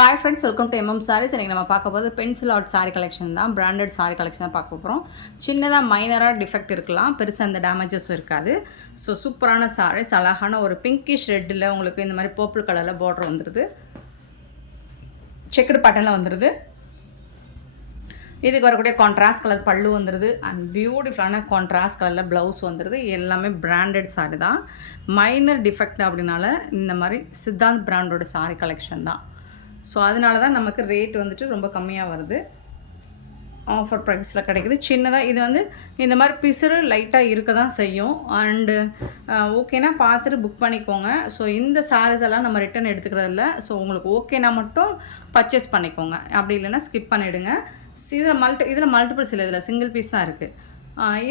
Hi friends, welcome to MM Sarees. இன்றைக்கி நம்ம பார்க்க போது பென்சில் ஆர்ட் சாரீ கலெக்ஷன் தான், பிராண்டட் சாரீ கலெக்ஷன் தான் பார்க்க போகிறோம். சின்னதாக மைனராக டிஃபெக்ட் இருக்கலாம், பெருசாக அந்த டேமேஜஸும் இருக்காது. ஸோ சூப்பரான சாரீஸ், அழகான ஒரு பிங்கிஷ் ரெட்டில் உங்களுக்கு இந்த மாதிரி பர்பிள் கலரில் பார்டர் வந்துடுது, செக்குடு பேட்டர்னில் வந்துடுது. இதுக்கு வரக்கூடிய கான்ட்ராஸ்ட் கலர் பல்லு வந்துடுது அண்ட் பியூட்டிஃபுல்லான கான்ட்ராஸ்ட் கலரில் ப்ளவுஸ் வந்துடுது. எல்லாமே பிராண்டட் சாரீ தான். மைனர் டிஃபெக்ட் அப்படின்னால இந்த மாதிரி சித்தாந்த் பிராண்டோட சாரீ கலெக்ஷன் தான். ஸோ அதனால தான் நமக்கு ரேட் வந்துட்டு ரொம்ப கம்மியாக வருது, ஆஃபர் ப்ரைஸில் கிடைக்குது. சின்னதாக இது வந்து இந்த மாதிரி பிசுறு லைட்டாக இருக்க தான் செய்யும். அண்டு ஓகேனா பார்த்துட்டு புக் பண்ணிக்கோங்க. ஸோ இந்த சாரீஸ் எல்லாம் நம்ம ரிட்டன் எடுத்துக்கிறது இல்லை. ஸோ உங்களுக்கு ஓகேனா மட்டும் பர்ச்சேஸ் பண்ணிக்கோங்க, அப்படி இல்லைன்னா ஸ்கிப் பண்ணிவிடுங்க. இதில் மல்டிபிள்ஸ் இல்லை, இதில் சிங்கிள் பீஸ் தான் இருக்குது.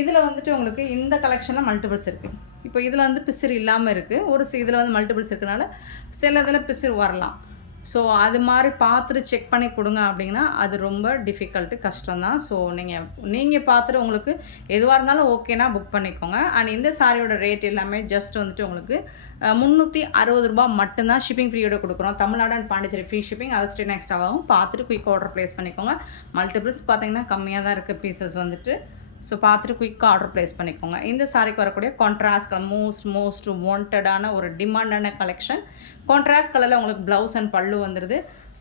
இதில் வந்துட்டு உங்களுக்கு இந்த கலெக்ஷனில் மல்டிபிள்ஸ் இருக்குது. இப்போ இதில் வந்து பிசுறு இல்லாமல் இருக்குது, ஒரு இதில் வந்து மல்டிபிள்ஸ் இருக்கிறனால சில இதில் பிசுறு வரலாம். ஸோ அது மாதிரி பார்த்துட்டு செக் பண்ணி கொடுங்க. அப்படின்னா அது ரொம்ப டிஃபிகல்ட்டு, கஷ்டம்தான். ஸோ நீங்கள் பார்த்துட்டு உங்களுக்கு எதுவாக இருந்தாலும் ஓகேனா புக் பண்ணிக்கோங்க. அண்ட் இந்த சாரியோட ரேட் எல்லாமே ஜஸ்ட் வந்துட்டு உங்களுக்கு 360 ரூபா மட்டும்தான். ஷிப்பிங் ஃப்ரீயோட கொடுக்குறோம். Tamil Nadu and Pondicherry free shipping, அதை ஸ்டே நெக்ஸ்ட் ஆகும். பார்த்துட்டு குயிக் ஆர்டர் ப்ளேஸ் பண்ணிக்கோங்க. மல்டிபிள்ஸ் பார்த்தீங்கன்னா கம்மியாக தான் இருக்குது பீசஸ் வந்துட்டு. ஸோ பார்த்துட்டு குயிக்காக ஆர்டர் ப்ளேஸ் பண்ணிக்கோங்க. இந்த சாரிக்கு வரக்கூடிய கான்ட்ராஸ்ட் கலர் மோஸ்ட் வாண்டடான ஒரு டிமாண்டான கலெக்ஷன். கான்ட்ராஸ்ட் கலரில் உங்களுக்கு ப்ளவுஸ் அண்ட் பல்லு வந்துடுது.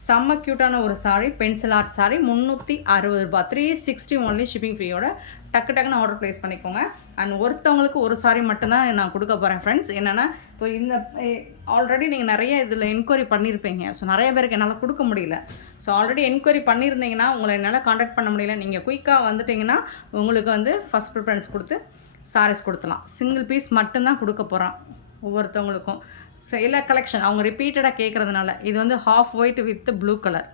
செம்ம க்யூட்டான ஒரு சாரீ, பென்சில் ஆர்ட் சாரீ, 360 ரூபா, 360 ஒன்லி ஷிப்பிங் ஃப்ரீயோட. டக்குன்னு ஆர்டர் ப்ளேஸ் பண்ணிக்கோங்க. அண்ட் ஒருத்தவங்களுக்கு ஒரு சாரீ மட்டும்தான் நான் கொடுக்க போகிறேன் ஃப்ரெண்ட்ஸ். என்னென்னா இப்போ இந்த ஆல்ரெடி நீங்கள் நிறைய இதில் என்கொயரி பண்ணியிருப்பீங்க. ஸோ நிறைய பேருக்கு என்னால் கொடுக்க முடியல. ஸோ ஆல்ரெடி என்கொயரி பண்ணியிருந்தீங்கன்னா உங்களை என்னால் காண்டாக்ட் பண்ண முடியல. நீங்கள் குயிக்காக வந்துட்டிங்கன்னா உங்களுக்கு வந்து ஃபஸ்ட் ப்ரிஃபரன்ஸ் கொடுத்து சாரீஸ் கொடுத்துலாம். சிங்கிள் பீஸ் மட்டும்தான் கொடுக்க போகிறோம் ஒவ்வொருத்தவங்களுக்கும். சில கலெக்ஷன் அவங்க ரிப்பீட்டடாக கேட்குறதுனால. இது வந்து half white with blue colour,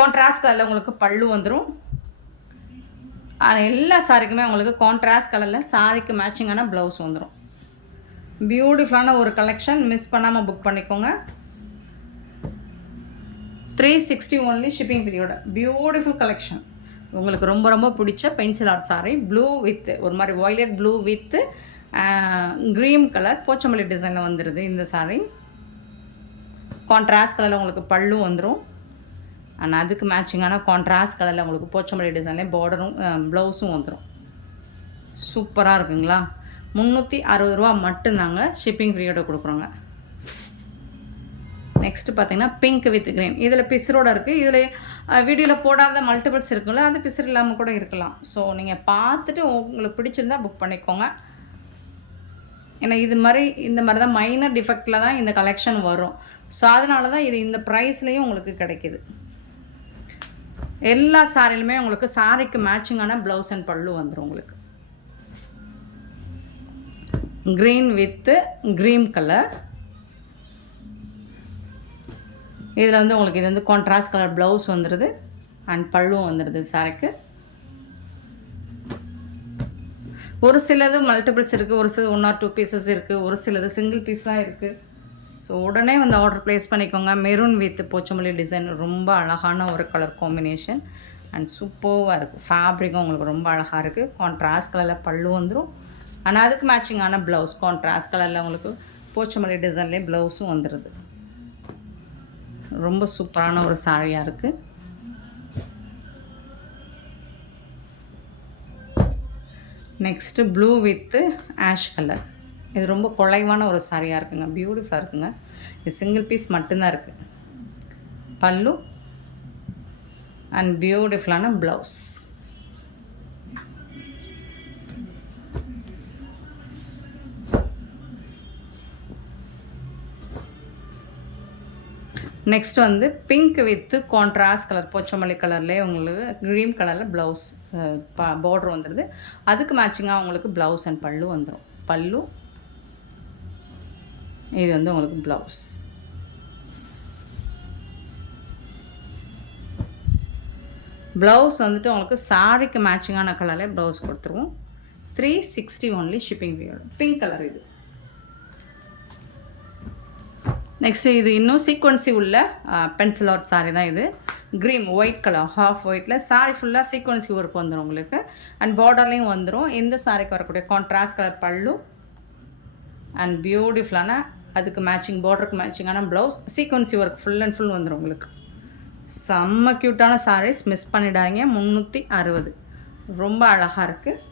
contrast கலரில் உங்களுக்கு பல்லு வந்துடும். எல்லா சாரிக்குமே உங்களுக்கு கான்ட்ராஸ்ட் கலரில் சாரிக்கு மேட்சிங்கான ப்ளவுஸ் வந்துடும். பியூட்டிஃபுல்லான ஒரு கலெக்ஷன், மிஸ் பண்ணாமல் புக் பண்ணிக்கோங்க. 360 ஒன்லி ஷிப்பிங் ஃப்ரீயோட பியூட்டிஃபுல் கலெக்ஷன். உங்களுக்கு ரொம்ப பிடிச்ச pencil art sari, blue with ஒரு மாதிரி violet blue with green colour Pochampally டிசைனில் வந்துடுது இந்த சாரீ. கான்ட்ராஸ்ட் கலரில் உங்களுக்கு பல்லு வந்துடும். அண்ட் அதுக்கு மேட்சிங்கான கான்ட்ராஸ்ட் கலரில் உங்களுக்கு போச்சமல்லி டிசைன்லேயே பார்டரும் ப்ளவுஸும் வந்துடும். சூப்பராக இருக்குங்களா? 360 ரூபா மட்டும்தாங்க, ஷிப்பிங் ஃப்ரீயோட கொடுக்குறோங்க. நெக்ஸ்ட்டு பார்த்தீங்கன்னா பிங்க் வித் க்ரீன். இதில் பிசுரோடு இருக்குது. இதில் வீடியோவில் போடாத மல்டிபிள்ஸ் இருக்குல்ல, அது பிசுறு இல்லாமல் கூட இருக்கலாம். ஸோ நீங்கள் பார்த்துட்டு உங்களுக்கு பிடிச்சிருந்தா புக் பண்ணிக்கோங்க. ஏன்னா இந்த மாதிரி தான் மைனர் டிஃபெக்டில் தான் இந்த கலெக்ஷன் வரும். ஸோ அதனால தான் இது இந்த ப்ரைஸ்லேயும் உங்களுக்கு கிடைக்கிது. எல்லா சாரிலுமே உங்களுக்கு சாரிக்கு மேட்சிங்கான ப்ளவுஸ் அண்ட் பல்லு வந்துடும். உங்களுக்கு க்ரீன் வித்து க்ரீன் கலர். இதில் வந்து உங்களுக்கு இது வந்து கான்ட்ராஸ்ட் கலர் ப்ளவுஸ் வந்துடுது அண்ட் பல்லுவும் வந்துடுது சாரிக்கு. ஒரு சிலது மல்டிபிள்ஸ் இருக்குது, ஒரு சிலது 1 or 2 பீசஸ் இருக்குது, ஒரு சிலது சிங்கிள் பீஸ் தான் இருக்குது. ஸோ உடனே வந்து ஆர்டர் ப்ளேஸ் பண்ணிக்கோங்க. மெரூன் வித் போச்சமல்லி டிசைன், ரொம்ப அழகான ஒரு கலர் காம்பினேஷன் அண்ட் சூப்பராக இருக்குது. ஃபேப்ரிக்கும் உங்களுக்கு ரொம்ப அழகாக இருக்குது. கான்ட்ராஸ்ட் கலரில் பல்லு வந்துடும். ஆனால் அதுக்கு மேட்சிங்கான ப்ளவுஸ் கான்ட்ராஸ்ட் கலரில் உங்களுக்கு போச்சமல்லி டிசைன்லேயே ப்ளவுஸும் வந்துடுது. ரொம்ப சூப்பரான ஒரு சாரியாக இருக்குது. Next blue with ash colour. இது ரொம்ப குறைவான ஒரு சாரியாக இருக்குங்க, பியூட்டிஃபுல்லாக இருக்குங்க. இது சிங்கிள் பீஸ் மட்டும்தான் இருக்குது. பல்லு அண்ட் பியூட்டிஃபுல்லான ப்ளவுஸ். நெக்ஸ்ட் வந்து பிங்க் வித்து கான்ட்ராஸ்ட் கலர் போச்சமல்லி கலர்லேயே உங்களுக்கு க்ரீன் கலரில் ப்ளவுஸ் பார்டர் வந்துடுது. அதுக்கு மேட்சிங்காக உங்களுக்கு ப்ளவுஸ் அண்ட் பல்லு வந்துடும். பல்லு இது வந்து உங்களுக்கு ப்ளவுஸ். ப்ளவுஸ் வந்துட்டு உங்களுக்கு சாரிக்கு மேட்சிங்கான கலரில் ப்ளவுஸ் கொடுத்துருவோம். 360 ஒன்லி ஷிப்பிங் ஃப்ரீயோட. பிங்க் கலர் இது. நெக்ஸ்ட்டு இது இன்னும் சீக்வன்சி உள்ள பென்சில் ஆர்ட் சாரீ தான் இது. க்ரீன் ஒயிட் கலர், ஹாஃப் ஒயிட்டில் சாரீ ஃபுல்லாக சீக்வன்சி ஒர்க் வந்துடும் உங்களுக்கு. அண்ட் பார்டர்லேயும் வந்துடும். இந்த சாரிக்கு வரக்கூடிய கான்ட்ராஸ்ட் கலர் பல்லு அண்ட் பியூட்டிஃபுல்லான அதுக்கு மேட்சிங் பார்டருக்கு மேட்சிங்கான blouse, sequins work full and full வந்துடும் உங்களுக்கு. செம்ம க்யூட்டான சாரீஸ், மிஸ் பண்ணிடாதீங்க. 360 ரொம்ப அழகாக இருக்குது.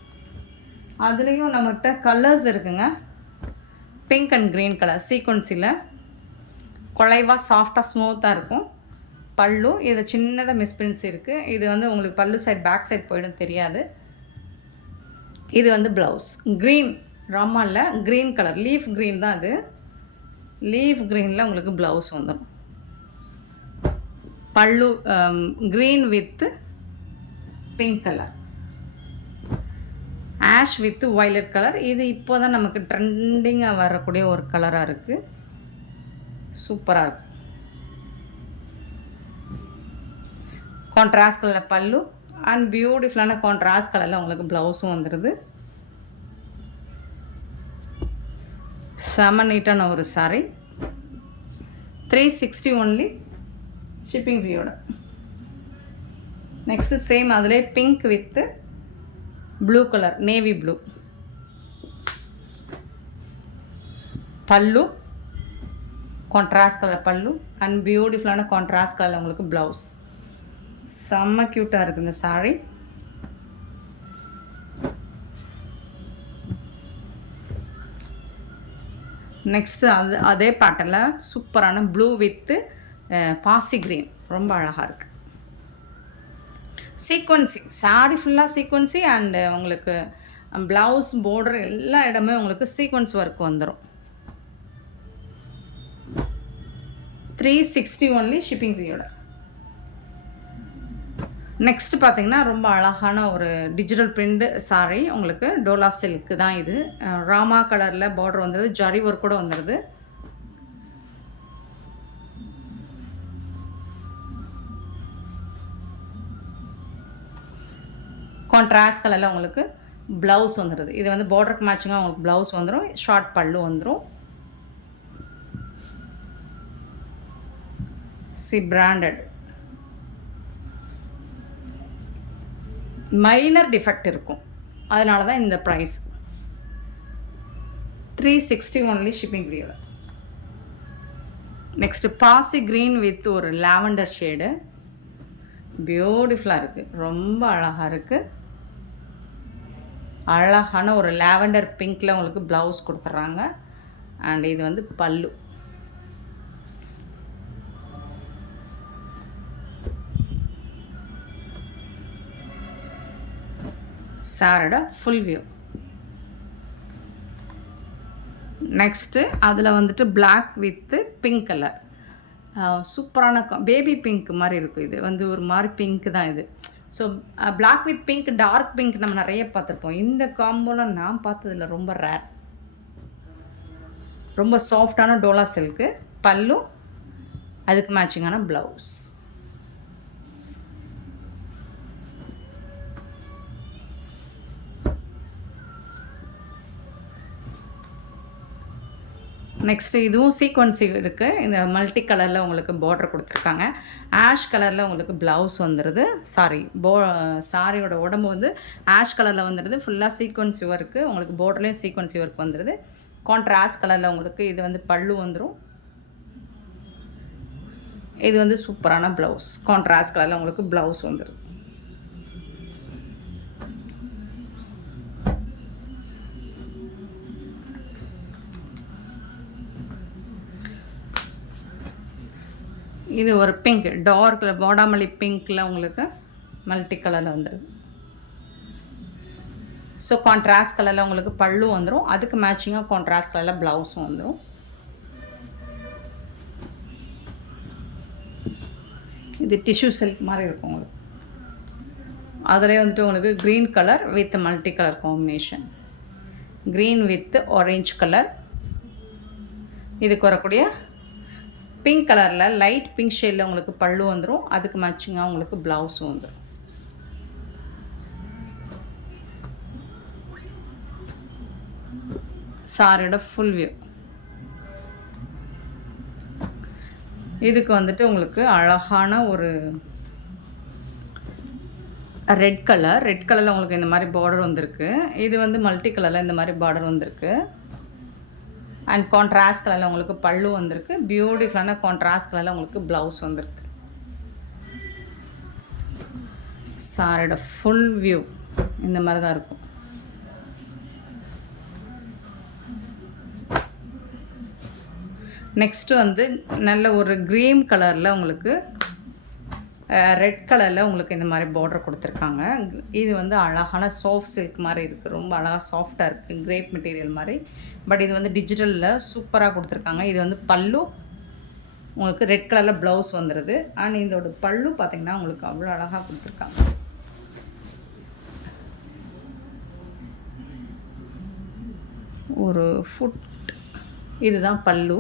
அதுலேயும் நம்மகிட்ட கலர்ஸ் இருக்குங்க. பிங்க் அண்ட் க்ரீன் கலர் சீக்வன்சியில் குலைவாக சாஃப்டாக ஸ்மூத்தாக இருக்கும். பல்லு இது சின்னதாக மிஸ்பிரின்ஸ் இருக்குது. இது வந்து உங்களுக்கு பல்லு சைட் பேக் சைட் போயிடும் தெரியாது. இது வந்து ப்ளவுஸ் க்ரீன் ராமாவில் க்ரீன் கலர் லீஃப் க்ரீன் தான். அது லீஃப் க்ரீனில் உங்களுக்கு ப்ளவுஸ் வந்துடும். Pallu green with pink colour, ash with violet colour. இது இப்போ தான் நமக்கு ட்ரெண்டிங்காக வரக்கூடிய ஒரு கலராக இருக்குது. சூப்பராக இருக்குது. கான்ட்ராஸ்ட் கலரில் பல்லு அண்ட் பியூட்டிஃபுல்லான கான்ட்ராஸ்ட் கலரில் உங்களுக்கு ப்ளவுஸும் வந்துடுது. செம நீட்டான ஒரு சாரீ. 360 ஒன்லி ஷிப்பிங் ஃப்ரீயோட. நெக்ஸ்ட்டு சேம் அதிலே pink with blue colour, navy blue. Pallu contrast colour pallu and பியூட்டிஃபுல்லான கான்ட்ராஸ்ட் கலரில் உங்களுக்கு ப்ளவுஸ். செம்ம க்யூட்டாக இருக்குது இந்த சாரீ. நெக்ஸ்ட்டு அதே பேட்டர்னில் சூப்பரான ப்ளூ வித்து பாசி க்ரீன், ரொம்ப அழகாக இருக்குது. சீக்வன்சி சாரீ ஃபுல்லாக சீக்வன்சி அண்டு உங்களுக்கு ப்ளவுஸ் பார்டர் எல்லா இடமே உங்களுக்கு சீக்வன்ஸ் ஒர்க் வந்துடும். 360 ஒன்லி ஷிப்பிங் ஃப்ரீயோட. நெக்ஸ்ட்டு பார்த்திங்கன்னா ரொம்ப அழகான ஒரு டிஜிட்டல் பிரிண்ட் சாரீ. உங்களுக்கு டோலா சில்க்கு தான் இது. ராமா கலரில் பார்டர் வந்துடுது, ஜரி ஒர்க் கூட வந்துடுது. கான்ட்ராஸ்ட் கலரில் உங்களுக்கு ப்ளவுஸ் வந்துடுது. இது வந்து பார்டருக்கு மேட்சிங்காக உங்களுக்கு ப்ளவுஸ் வந்துடும். ஷார்ட் பல்லு வந்துடும். C branded. மைனர் டிஃபெக்ட் இருக்கும், அதனால தான் இந்த ப்ரைஸ். 360 ஒன்லி ஷிப்பிங் ஃப்ரீயோட. நெக்ஸ்ட்டு பாசி க்ரீன் வித் ஒரு லாவெண்டர் ஷேடு. பியூட்டிஃபுல்லாக இருக்குது, ரொம்ப அழகாக இருக்குது. அழகான ஒரு லாவெண்டர் பிங்க்கில் உங்களுக்கு ப்ளவுஸ் கொடுத்துட்றாங்க. அண்ட் இது வந்து பல்லு. சாரோட ஃபுல் வியூ. நெக்ஸ்ட்டு அதில் வந்துட்டு பிளாக் வித்து பிங்க் கலர். சூப்பரான பேபி பிங்க் மாதிரி இருக்கும். இது வந்து ஒரு மாதிரி பிங்க் தான் இது. So black with pink, dark pink நம்ம நிறைய பார்த்துருப்போம். இந்த காம்போலாம் நான் பார்த்ததில்ல, ரொம்ப ரேர். ரொம்ப சாஃப்டான டோலா சில்க்கு. பல்லு அதுக்கு மேட்சிங்கான ப்ளவுஸ். நெக்ஸ்ட்டு இதுவும் சீக்வன்சி இருக்குது. இந்த மல்டி கலரில் உங்களுக்கு பார்டர் கொடுத்துருக்காங்க. ஆஷ் கலரில் உங்களுக்கு ப்ளவுஸ் வந்துடுது. சாரியோட உடம்பு வந்து ஆஷ் கலரில் வந்துடுது. ஃபுல்லாக சீக்வன்சி ஒர்க்கு. உங்களுக்கு பார்டர்லேயும் சீக்வன்சி ஒர்க் வந்துடுது. கான்ட்ராஸ்ட் கலரில் உங்களுக்கு இது வந்து பல்லு வந்துடும். இது வந்து சூப்பரான ப்ளவுஸ். கான்ட்ராஸ்ட் கலரில் உங்களுக்கு ப்ளவுஸ் வந்துடுது. இது ஒரு பிங்க், டார்க் பாடாமல்லி பிங்க்கில் உங்களுக்கு மல்டி கலரில் வந்துடுது. ஸோ கான்ட்ராஸ்ட் கலரில் உங்களுக்கு பல்லு வந்துடும். அதுக்கு மேட்சிங்காக கான்ட்ராஸ்ட் கலரில் ப்ளவுஸும் வந்துடும். இது டிஷ்யூ சில்க் மாதிரி இருக்கும் உங்களுக்கு. அதிலே வந்துட்டு உங்களுக்கு green colour with multi colour combination. Green with orange colour. இதுக்கு வரக்கூடிய பிங்க் கலரில் லைட் பிங்க் ஷேடில் உங்களுக்கு பல்லு வந்துடும். அதுக்கு மேட்சிங்காக உங்களுக்கு ப்ளவுஸும் வந்துடும். சாரியோட ஃபுல் வியூ. இதுக்கு வந்துட்டு உங்களுக்கு அழகான ஒரு ரெட் கலரில் உங்களுக்கு இந்த மாதிரி பார்டர் வந்திருக்கு. இது வந்து மல்டி கலரில் இந்த மாதிரி பார்டர் வந்திருக்கு. அண்ட் கான்ட்ராஸ்ட் கலரில் உங்களுக்கு பல்லு வந்திருக்கு. பியூட்டிஃபுல்லான கான்ட்ராஸ்ட் கலரில் உங்களுக்கு ப்ளவுஸ் வந்திருக்கு. சாரியோட ஃபுல் வியூ இந்த மாதிரி தான் இருக்கும். நெக்ஸ்ட்டு வந்து நல்ல ஒரு க்ரீன் கலரில் உங்களுக்கு ரெட் கலரில் உங்களுக்கு இந்த மாதிரி பார்டர் கொடுத்துருக்காங்க. இது வந்து அழகான சாஃப்ட் சில்க் மாதிரி இருக்குது. ரொம்ப அழகாக சாஃப்டாக இருக்குது, கிரேப் மெட்டீரியல் மாதிரி. பட் இது வந்து டிஜிட்டலில் சூப்பராக கொடுத்துருக்காங்க. இது வந்து பல்லு உங்களுக்கு ரெட் கலரில் ப்ளவுஸ் வந்துடுது. அண்ட் இதோட பல்லு பார்த்திங்கன்னா உங்களுக்கு அவ்வளோ அழகாக கொடுத்துருக்காங்க. ஒரு ஃபுட் இதுதான் பல்லு.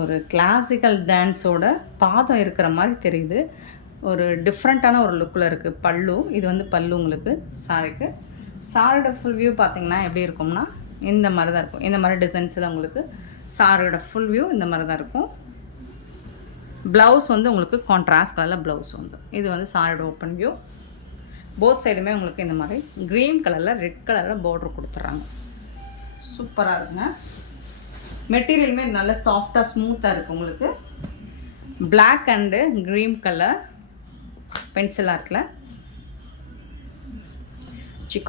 ஒரு கிளாசிக்கல் டான்ஸோட பாதம் இருக்கிற மாதிரி தெரியுது. ஒரு டிஃப்ரெண்ட்டான ஒரு லுக்கில் இருக்குது பல்லு. இது வந்து பல்லு உங்களுக்கு சாரிக்கு. சாரியோட ஃபுல் வியூ பார்த்திங்கன்னா எப்படி இருக்கும்னா இந்த மாதிரி தான் இருக்கும். இந்த மாதிரி டிசைன்ஸில் உங்களுக்கு சாரியோட ஃபுல் வியூ இந்த மாதிரி தான் இருக்கும். ப்ளவுஸ் வந்து உங்களுக்கு கான்ட்ராஸ்ட் கலரில் ப்ளவுஸ் வந்து இது வந்து சாரியோட ஓப்பன் வியூ. போத் சைடுமே உங்களுக்கு இந்த மாதிரி க்ரீன் கலரில் ரெட் கலரில் பார்டர் கொடுத்துட்றாங்க. சூப்பராக இருக்குங்க. மெட்டீரியலுமே நல்ல சாஃப்டாக ஸ்மூத்தாக இருக்குது. உங்களுக்கு black and green colour pencil ஆர்ட்டில்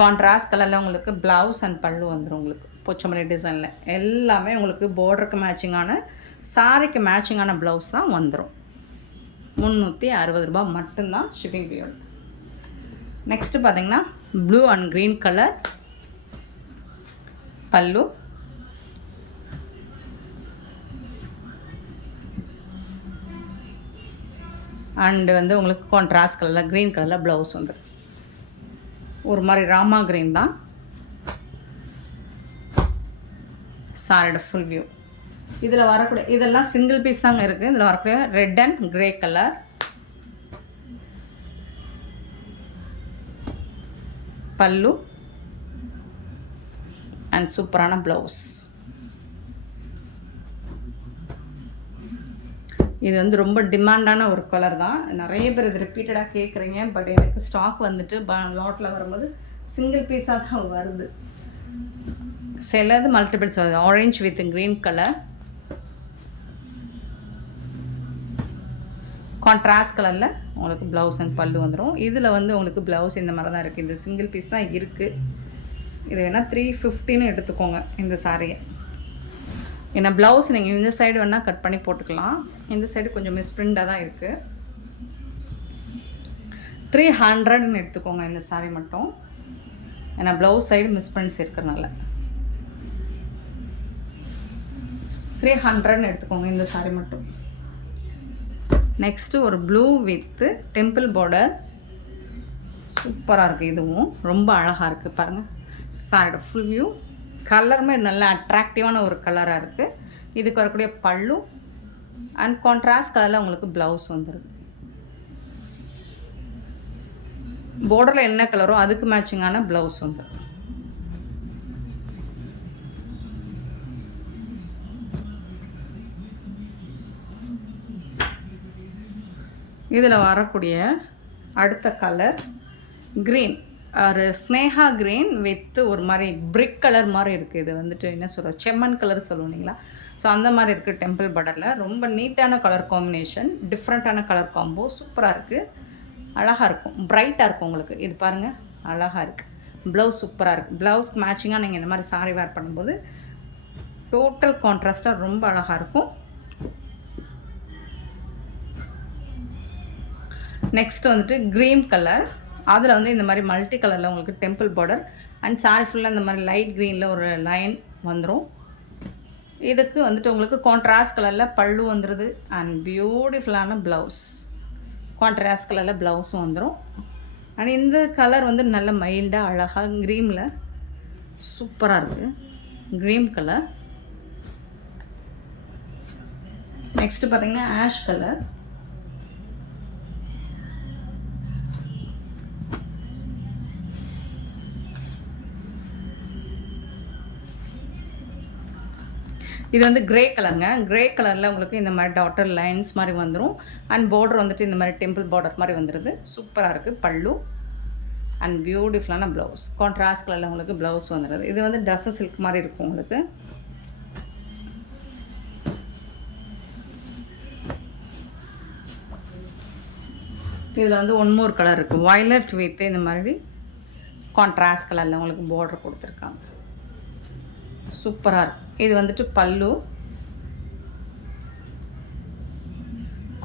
கான்ட்ராஸ்ட் கலரில் உங்களுக்கு ப்ளவுஸ் அண்ட் பல்லு வந்துடும். உங்களுக்கு பொச்சமல்லி டிசைனில் எல்லாமே உங்களுக்கு பார்டருக்கு மேட்சிங்கான சாரிக்கு மேட்சிங்கான ப்ளவுஸ் தான் வந்துடும். 360 ரூபா மட்டும்தான் ஷிப்பிங் பீரியட். நெக்ஸ்ட்டு பார்த்திங்கன்னா ப்ளூ அண்ட் க்ரீன் கலர் பல்லு. அண்டு வந்து உங்களுக்கு கான்ட்ராஸ்ட் கலரில் க்ரீன் கலரில் ப்ளவுஸ் வந்துடும். ஒரு மாதிரி ராமா க்ரீன் தான் சாரியோட ஃபுல் வியூ. இதில் வரக்கூடிய இதெல்லாம் சிங்கிள் பீஸ் தாங்க இருக்குது. இதில் வரக்கூடிய red and grey colour pallu and சூப்பரான ப்ளவுஸ். இது வந்து ரொம்ப டிமாண்டான ஒரு கலர் தான். நிறைய பேர் இது ரிப்பீட்டடாக கேட்குறீங்க. பட் எனக்கு ஸ்டாக் வந்துட்டு லாட்டில் வரும்போது சிங்கிள் பீஸாக தான் வருது. சிலது மல்டிபிள்ஸ் வருது. Orange with green colour contrast கலரில் உங்களுக்கு ப்ளவுஸ் அண்ட் பல்லு வந்துடும். இதில் வந்து உங்களுக்கு ப்ளவுஸ் இந்த மாதிரி தான் இருக்குது. இது சிங்கிள் பீஸ் தான் இருக்குது. இது வேணால் 350 எடுத்துக்கோங்க இந்த சாரியை. ஏன்னா ப்ளவுஸ் நீங்கள் இந்த சைடு வேணால் கட் பண்ணி போட்டுக்கலாம். இந்த சைடு கொஞ்சம் மிஸ்பிரிண்டாக தான் இருக்குது. 300 எடுத்துக்கோங்க இந்த சாரி மட்டும். ஏன்னா ப்ளவுஸ் சைடு மிஸ்பிரிண்ட்ஸ் இருக்கிறனால 300 எடுத்துக்கோங்க இந்த சாரி மட்டும். நெக்ஸ்ட்டு ஒரு ப்ளூ வித்து டெம்பிள் பார்டர். சூப்பராக இருக்குது. இதுவும் ரொம்ப அழகாக இருக்குது. பாருங்கள் சாரியோட ஃபுல் வியூ. கலருமே நல்ல அட்ராக்டிவான ஒரு கலராக இருக்குது. இதுக்கு வரக்கூடிய பல்லு அண்ட் கான்ட்ராஸ்ட் கலரில் உங்களுக்கு ப்ளவுஸ் வந்துடுது. பார்டரில் என்ன கலரோ அதுக்கு மேட்சிங்கான ப்ளவுஸ் வந்துடும். இதில் வரக்கூடிய அடுத்த கலர் க்ரீன். ஒரு ஸ்னேகா க்ரீன் வித் ஒரு மாதிரி பிரிக் கலர் மாதிரி இருக்குது. இது வந்துட்டு என்ன சொல்கிறது, செம்மன் கலர் சொல்லுவோம் இல்லைங்களா. ஸோ அந்த மாதிரி இருக்குது டெம்பிள் பார்டரில். ரொம்ப நீட்டான கலர் காம்பினேஷன், டிஃப்ரெண்ட்டான கலர் காம்போ. சூப்பராக இருக்குது, அழகாக இருக்கும், ப்ரைட்டாக இருக்கும் உங்களுக்கு. இது பாருங்கள் அழகாக இருக்குது. ப்ளவுஸ் சூப்பராக இருக்குது. ப்ளவுஸ்க்கு மேட்சிங்காக நீங்கள் இந்த மாதிரி சாரி வேர் பண்ணும்போது டோட்டல் கான்ட்ராஸ்ட்டாக ரொம்ப அழகாக இருக்கும். நெக்ஸ்ட் வந்துட்டு க்ரீன் கலர். அதில் வந்து இந்த மாதிரி மல்டி கலரில் உங்களுக்கு டெம்பிள் பார்டர் அண்ட் சாரி ஃபுல்லாக இந்த மாதிரி லைட் க்ரீனில் ஒரு லைன் வந்துடும். இதுக்கு வந்துட்டு உங்களுக்கு கான்ட்ராஸ்ட் கலரில் பல்லு வந்துடுது அண்ட் பியூட்டிஃபுல்லான ப்ளவுஸ். கான்ட்ராஸ்ட் கலரில் ப்ளவுஸும் வந்துடும். அண்ட் இந்த கலர் வந்து நல்ல மைல்டாக அழகாக க்ரீனில் சூப்பராக இருக்குது. Green colour. நெக்ஸ்ட்டு பார்த்திங்கன்னா ஆஷ் கலர். இது வந்து கிரே கலருங்க. கிரே கலரில் உங்களுக்கு இந்த மாதிரி டாட்டர் லைன்ஸ் மாதிரி வந்துடும். அண்ட் பார்டர் வந்துட்டு இந்த மாதிரி டெம்பிள் பார்டர் மாதிரி வந்துடுது. சூப்பராக இருக்குது. பல்லு அண்ட் பியூட்டிஃபுல்லான ப்ளவுஸ். கான்ட்ராஸ்ட் கலரில் உங்களுக்கு ப்ளவுஸ் வந்துடுது. இது வந்து டஸ்ஸு சில்க் மாதிரி இருக்கும் உங்களுக்கு. இதில் வந்து ஒன் மோர் கலர் இருக்குது, வயலட் வித் இந்த மாதிரி கான்ட்ராஸ்ட் கலரில் உங்களுக்கு பார்டர் கொடுத்துருக்காங்க. சூப்பராக இருக்கும். இது வந்துட்டு பல்லு.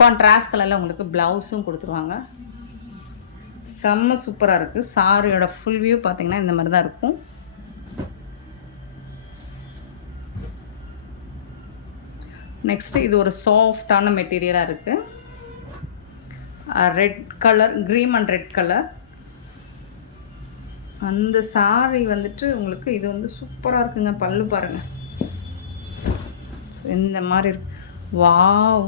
கான்ட்ராஸ்ட் கலரில் உங்களுக்கு ப்ளவுஸும் கொடுத்துருவாங்க. செம்ம சூப்பராக இருக்குது. சாரியோட ஃபுல் வியூ பார்த்திங்கன்னா இந்த மாதிரி தான் இருக்கும். நெக்ஸ்ட்டு இது ஒரு சாஃப்டான மெட்டீரியலாக இருக்குது. Red colour, green and red colour. அந்த சாரி வந்துட்டு உங்களுக்கு இது வந்து சூப்பராக இருக்குங்க. பல்லு பாருங்கள். ஸோ இந்த மாதிரி இருக்கு. வாவ்.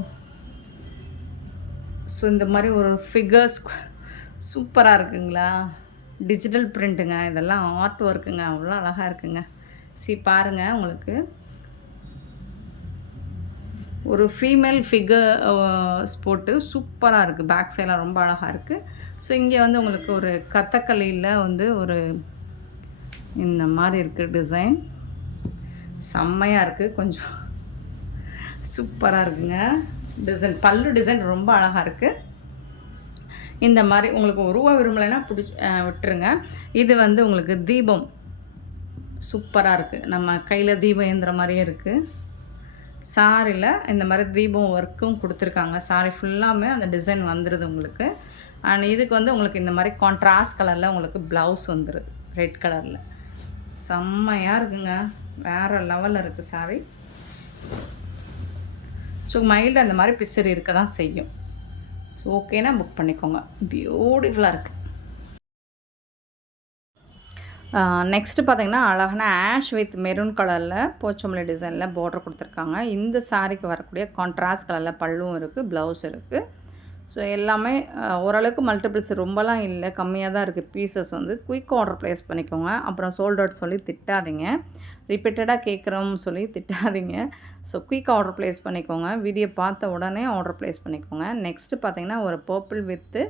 ஸோ இந்த மாதிரி ஒரு ஃபிகர்ஸ் சூப்பராக இருக்குங்களா. டிஜிட்டல் பிரிண்ட்டுங்க. இதெல்லாம் ஆர்ட் ஒர்க்குங்க. அவ்வளோ அழகாக இருக்குங்க. பாருங்கள், உங்களுக்கு ஒரு ஃபீமேல் ஃபிகர்ஸ் போட்டு சூப்பராக இருக்குது. பேக் சைடெலாம் ரொம்ப அழகாக இருக்குது. ஸோ இங்கே வந்து உங்களுக்கு ஒரு கதகளியில் வந்து ஒரு இந்த மாதிரி இருக்குது டிசைன். செம்மையாக இருக்குது. கொஞ்சம் சூப்பராக இருக்குங்க டிசைன். பல்லு டிசைன் ரொம்ப அழகாக இருக்குது. இந்த மாதிரி உங்களுக்கு உருவா விரும்பலைன்னா விட்டுருங்க. இது வந்து உங்களுக்கு தீபம் சூப்பராக இருக்குது. நம்ம கையில் தீபம் ஏந்துற மாதிரியே இருக்குது. சாரியில் இந்த மாதிரி தீபம் ஒர்க்கும் கொடுத்துருக்காங்க. சாரி ஃபுல்லாமே அந்த டிசைன் வந்துடுது உங்களுக்கு. அண்ட் இதுக்கு வந்து உங்களுக்கு இந்த மாதிரி கான்ட்ராஸ்ட் கலரில் உங்களுக்கு ப்ளவுஸ் வந்துடுது ரெட் கலரில். செம்மையாக இருக்குங்க. வேறு லெவலில் இருக்குது சாரி. ஸோ மைல்டு அந்த மாதிரி பிசிறு இருக்க தான் செய்யும். ஸோ ஓகேனா புக் பண்ணிக்கோங்க. பியூட்டிஃபுல்லாக இருக்குது. நெக்ஸ்ட்டு பார்த்திங்கன்னா அழகான ஆஷ் வித் மெரூன் கலரில் போச்சம்பள்ளி டிசைனில் பார்டர் கொடுத்துருக்காங்க. இந்த சாரீக்கு வரக்கூடிய கான்ட்ராஸ்ட் கலரில் பல்லும் இருக்குது, ப்ளவுஸ் இருக்குது. ஸோ எல்லாமே ஓரளவுக்கு மல்டிபிள்ஸ் ரொம்பலாம் இல்லை, கம்மியாக தான் இருக்குது பீசஸ். வந்து குயிக் ஆர்டர் ப்ளேஸ் பண்ணிக்கோங்க. அப்புறம் சோல்ட் அவுட் சொல்லி திட்டாதீங்க, ரிப்பீட்டடாக கேட்குறோம்னு சொல்லி திட்டாதீங்க. ஸோ குயிக் ஆர்டர் ப்ளேஸ் பண்ணிக்கோங்க. வீடியோ பார்த்த உடனே ஆர்டர் ப்ளேஸ் பண்ணிக்கோங்க. நெக்ஸ்ட்டு பார்த்திங்கன்னா ஒரு purple with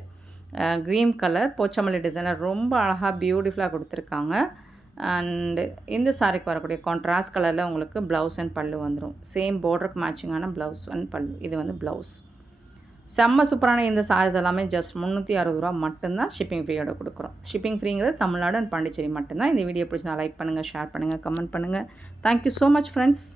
green colour Pochampalli designer ரொம்ப அழகாக பியூட்டிஃபுல்லாக கொடுத்துருக்காங்க. அண்டு இந்த சாரிக்கு வரக்கூடிய கான்ட்ராஸ்ட் கலரில் உங்களுக்கு ப்ளவுஸ் அண்ட் பல்லு வந்துடும். சேம் பார்டருக்கு மேட்சிங்கான ப்ளவுஸ் அண்ட் பல்லு. இது வந்து ப்ளவுஸ். செம்ம சூப்பரான இந்த சாரீஸ் எல்லாமே ஜஸ்ட் 360 ரூபா மட்டும்தான் ஷிப்பிங் ஃப்ரீயோட கொடுக்குறோம். ஷிப்பிங் ஃப்ரீங்கிறது தமிழ்நாடு அண்ட் பாண்டிச்சேரி மட்டும்தான். இந்த வீடியோ பிடிச்சா லைக் பண்ணுங்கள், ஷேர் பண்ணுங்கள், கமெண்ட் பண்ணுங்கள். Thank you so much friends.